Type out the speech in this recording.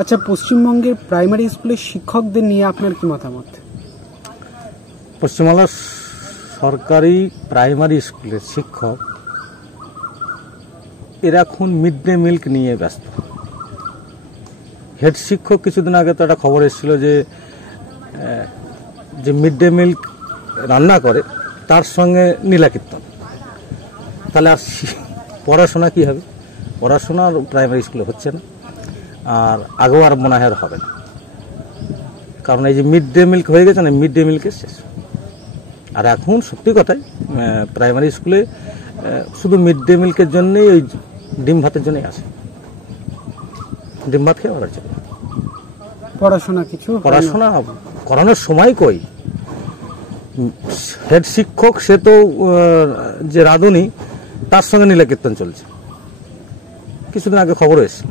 আচ্ছা, পশ্চিমবঙ্গের প্রাইমারি স্কুলের শিক্ষকদের নিয়ে আপনার কি মতামত? পশ্চিমবাংলার সরকারি প্রাইমারি স্কুলের শিক্ষক এরা এখন মিড ডে মিল নিয়ে ব্যস্ত। হেড শিক্ষক কিছুদিন আগে তো একটা খবর এসেছিল যে মিড ডে মিল রান্না করে তার সঙ্গে নীলাকীর্তন। তাহলে আর পড়াশোনা কি হবে? পড়াশোনা প্রাইমারি স্কুলে হচ্ছে না, আর আগেও আর মনে হয় হবে না। কারণ এই যে মিড ডে মিল হয়ে গেছে না, মিড ডে মিলকে শেষ। আর এখন সত্যি কথাই প্রাইমারি স্কুলে শুধু মিড ডে মিলকের জন্যই ওই ডিম ভাতের জন্যই আসে, ডিম ভাত খেয়ে ওরা চলে। পড়াশোনা করানোর সময় কই? হেড শিক্ষক সে তো যে রাঁধুনি তার সঙ্গে নীলাকীর্তন চলছে, কিছুদিন আগে খবর এসেছে।